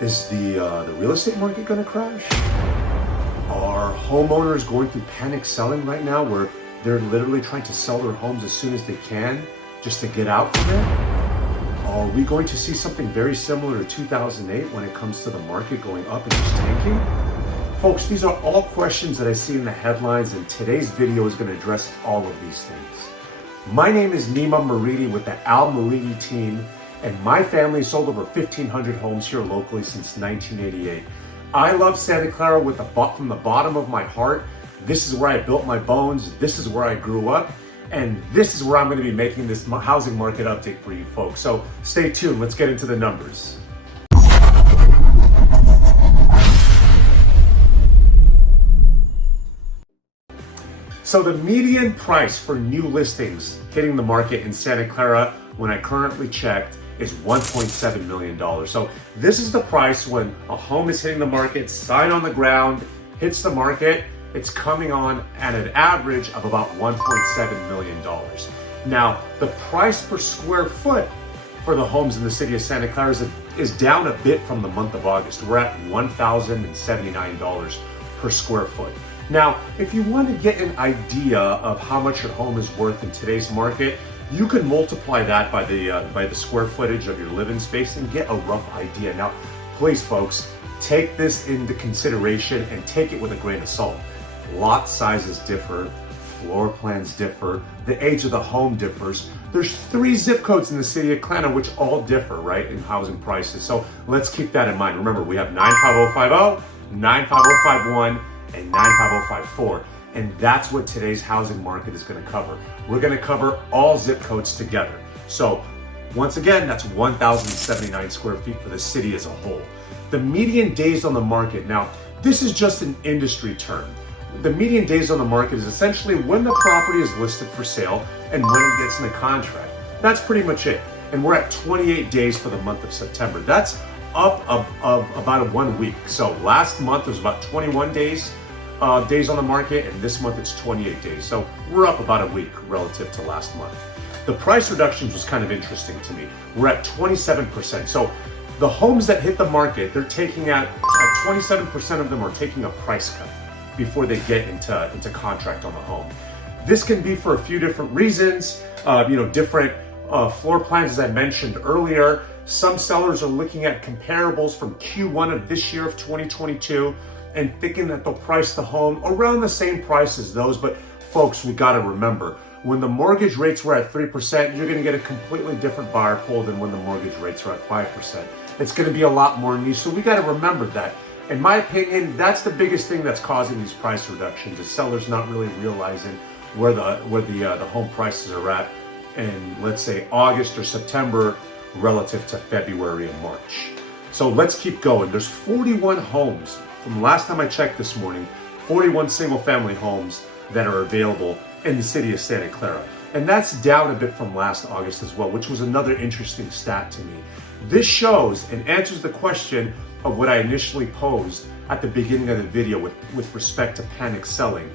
Is the real estate market going to crash? Are homeowners going through panic selling right now where they're literally trying to sell their homes as soon as they can just to get out from it? Are we going to see something very similar to 2008 when it comes to the market going up and just tanking? Folks, these are all questions that I see in the headlines, and today's video is going to address all of these things. My name is Nima Moridi with the Moridi team, and my family has sold over 1,500 homes here locally since 1988. I love Santa Clara from the bottom of my heart. This is where I built my bones. This is where I grew up. And this is where I'm going to be making this housing market update for you folks. So stay tuned. Let's get into the numbers. So the median price for new listings hitting the market in Santa Clara, when I currently checked, is $1.7 million. So this is the price when a home is hitting the market, sign on the ground, hits the market, it's coming on at an average of about $1.7 million. Now, the price per square foot for the homes in the city of Santa Clara is down a bit from the month of August. We're at $1,079 per square foot. Now, if you want to get an idea of how much your home is worth in today's market, you can multiply that by the square footage of your living space and get a rough idea. Now, please folks, take this into consideration and take it with a grain of salt. Lot sizes differ, floor plans differ, the age of the home differs. There's 3 zip codes in the city of Clara which all differ, right, in housing prices. So let's keep that in mind. Remember, we have 95050, 95051, and 95054. And that's what today's housing market is going to cover. We're going to cover all zip codes together. So once again, that's 1,079 square feet for the city as a whole. The median days on the market, now this is just an industry term. The median days on the market is essentially when the property is listed for sale and when it gets in a contract. That's pretty much it. And we're at 28 days for the month of September. That's up of about 1 week. So last month was about 21 days on the market, and this month it's 28 days. So we're up about a week relative to last month. The price reductions was kind of interesting to me. We're at 27%. So the homes that hit the market, they're taking at 27% of them are taking a price cut before they get into contract on the home. This can be for a few different reasons, different floor plans, as I mentioned earlier. Some sellers are looking at comparables from Q1 of this year of 2022 and thinking that they'll price the home around the same price as those. But folks, we gotta remember, when the mortgage rates were at 3%, you're gonna get a completely different buyer pool than when the mortgage rates are at 5%. It's gonna be a lot more niche, so we gotta remember that. In my opinion, that's the biggest thing that's causing these price reductions, is sellers not really realizing where the home prices are at in, let's say, August or September relative to February and March. So let's keep going. There's 41 homes. From the last time I checked this morning, 41 single family homes that are available in the city of Santa Clara. And that's down a bit from last August as well, which was another interesting stat to me. This shows and answers the question of what I initially posed at the beginning of the video with respect to panic selling.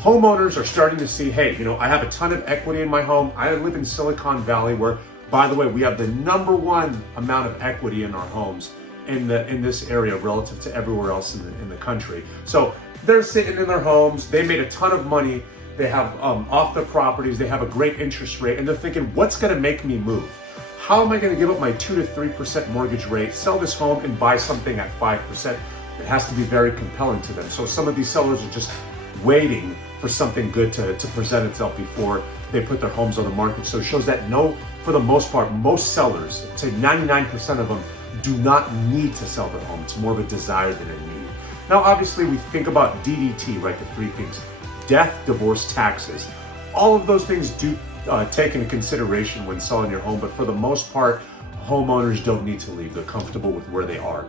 Homeowners are starting to see, hey, I have a ton of equity in my home. I live in Silicon Valley where, by the way, we have the #1 amount of equity in our homes in this area relative to everywhere else in the country. So they're sitting in their homes, they made a ton of money, they have off their properties, they have a great interest rate, and they're thinking, what's gonna make me move? How am I gonna give up my 2 to 3% mortgage rate, sell this home and buy something at 5%? It has to be very compelling to them. So some of these sellers are just waiting for something good to present itself before they put their homes on the market. So it shows that for the most part, most sellers, I'd say 99% of them, do not need to sell their home. It's more of a desire than a need. Now, obviously, we think about DDT, right? The 3 things: death, divorce, taxes. All of those things do take into consideration when selling your home, but for the most part, homeowners don't need to leave. They're comfortable with where they are.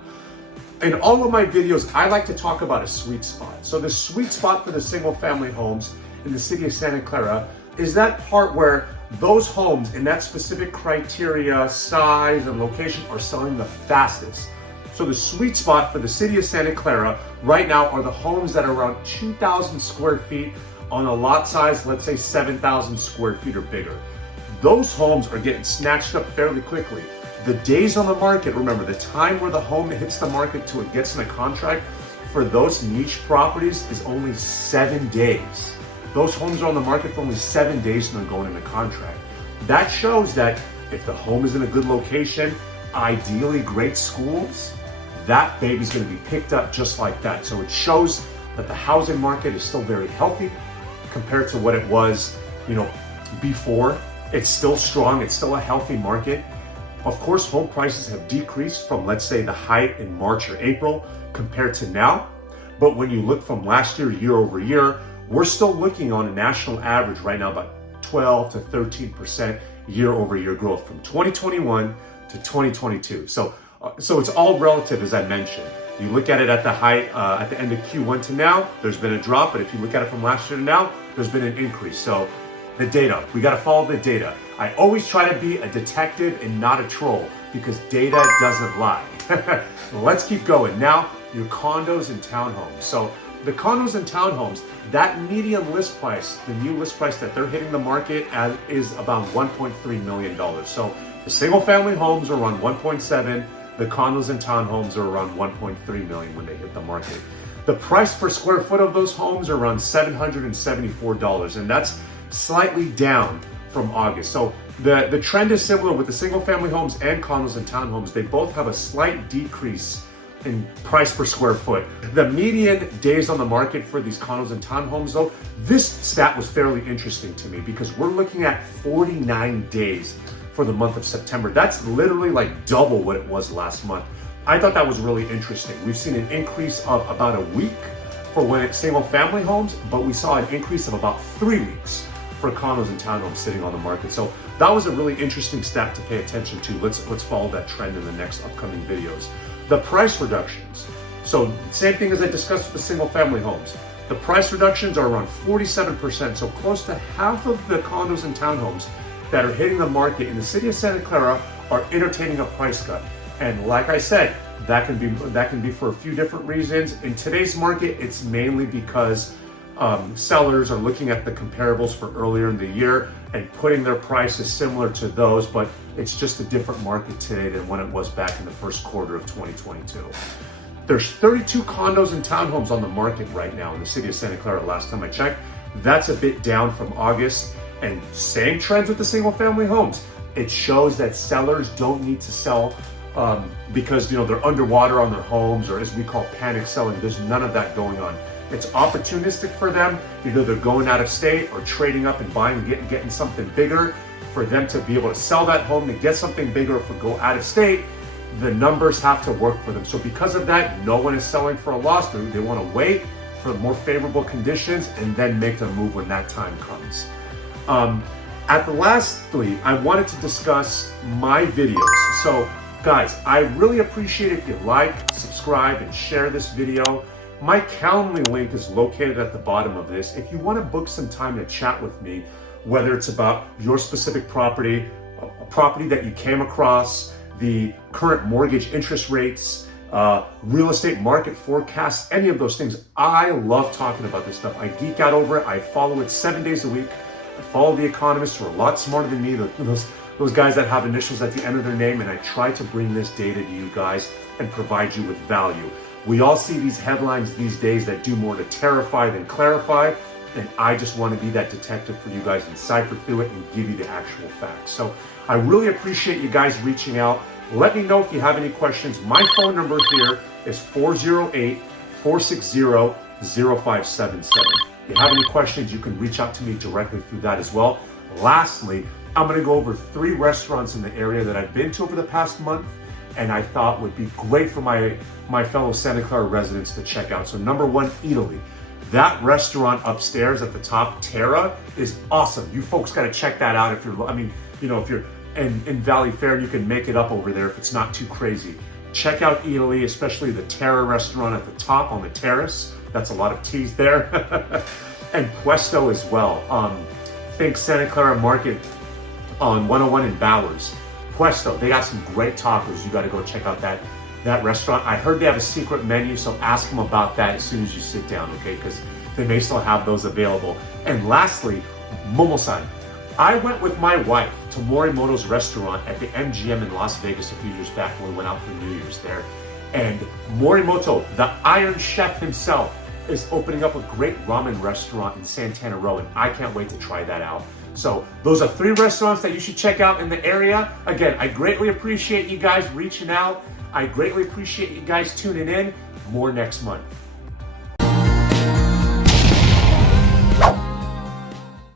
In all of my videos, I like to talk about a sweet spot. So the sweet spot for the single family homes in the city of Santa Clara is that part where those homes in that specific criteria, size, and location are selling the fastest. So the sweet spot for the city of Santa Clara right now are the homes that are around 2,000 square feet on a lot size, let's say 7,000 square feet or bigger. Those homes are getting snatched up fairly quickly. The days on the market, remember, the time where the home hits the market to it gets in a contract for those niche properties is only 7 days. Those homes are on the market for only 7 days and they're going into contract. That shows that if the home is in a good location, ideally great schools, that baby's gonna be picked up just like that. So it shows that the housing market is still very healthy compared to what it was, before. It's still strong, it's still a healthy market. Of course, home prices have decreased from, let's say, the height in March or April compared to now. But when you look from last year over year, we're still looking on a national average right now about 12 to 13% year over year growth from 2021 to 2022. So it's all relative, as I mentioned. You look at it at the height, at the end of Q1 to now, there's been a drop, but if you look at it from last year to now, there's been an increase. So the data, we gotta follow the data. I always try to be a detective and not a troll because data doesn't lie. Let's keep going. Now, your condos and townhomes. So the condos and townhomes, that median list price, the new list price that they're hitting the market at is about $1.3 million. So the single family homes are around 1.7, the condos and townhomes are around 1.3 million when they hit the market. The price per square foot of those homes are around $774, and that's slightly down from August. So the trend is similar with the single family homes and condos and townhomes. They both have a slight decrease in price per square foot. The median days on the market for these condos and townhomes, though, this stat was fairly interesting to me because we're looking at 49 days for the month of September. That's literally like double what it was last month. I thought that was really interesting. We've seen an increase of about a week for when it's single family homes, but we saw an increase of about 3 weeks for condos and townhomes sitting on the market. So that was a really interesting stat to pay attention to. Let's follow that trend in the next upcoming videos. The price reductions. So same thing as I discussed with the single family homes. The price reductions are around 47%. So close to half of the condos and townhomes that are hitting the market in the city of Santa Clara are entertaining a price cut. And like I said, that can be for a few different reasons. In today's market, it's mainly because sellers are looking at the comparables for earlier in the year and putting their prices similar to those, but it's just a different market today than when it was back in the first quarter of 2022. There's 32 condos and townhomes on the market right now in the city of Santa Clara. Last time I checked, that's a bit down from August. And same trends with the single family homes. It shows that sellers don't need to sell because they're underwater on their homes, or as we call panic selling. There's none of that going on. It's opportunistic for them. Either they're going out of state or trading up and buying, getting something bigger. For them to be able to sell that home to get something bigger, if we go out of state, the numbers have to work for them. So because of that, no one is selling for a loss. They want to wait for more favorable conditions and then make the move when that time comes. Lastly, I wanted to discuss my videos. So guys, I really appreciate it if you like, subscribe, and share this video. My Calendly link is located at the bottom of this. If you want to book some time to chat with me, whether it's about your specific property, a property that you came across, the current mortgage interest rates, real estate market forecasts, any of those things, I love talking about this stuff. I geek out over it. I follow it 7 days a week. I follow the economists who are a lot smarter than me, those guys that have initials at the end of their name, and I try to bring this data to you guys and provide you with value. We all see these headlines these days that do more to terrify than clarify, and I just want to be that detective for you guys and cipher through it and give you the actual facts. So I really appreciate you guys reaching out. Let me know if you have any questions. My phone number here is 408-460-0577. If you have any questions, you can reach out to me directly through that as well. Lastly, I'm going to go over 3 restaurants in the area that I've been to over the past month and I thought would be great for my fellow Santa Clara residents to check out. So number 1, Italy. That restaurant upstairs at the top, Clara, is awesome. You folks got to check that out if you're in Valley Fair, and you can make it up over there if it's not too crazy. Check out Italy, especially the Terra restaurant at the top on the terrace. That's a lot of T's there. And Puesto as well. Think Santa Clara Market on 101 in Bowers. Puesto, they got some great tacos. You got to go check out that restaurant. I heard they have a secret menu, so ask them about that as soon as you sit down, okay? Because they may still have those available. And lastly, Momosan. I went with my wife to Morimoto's restaurant at the MGM in Las Vegas a few years back when we went out for New Year's there. And Morimoto, the Iron Chef himself, is opening up a great ramen restaurant in Santana Row, and I can't wait to try that out. So those are 3 restaurants that you should check out in the area. Again, I greatly appreciate you guys reaching out. I greatly appreciate you guys tuning in. More next month.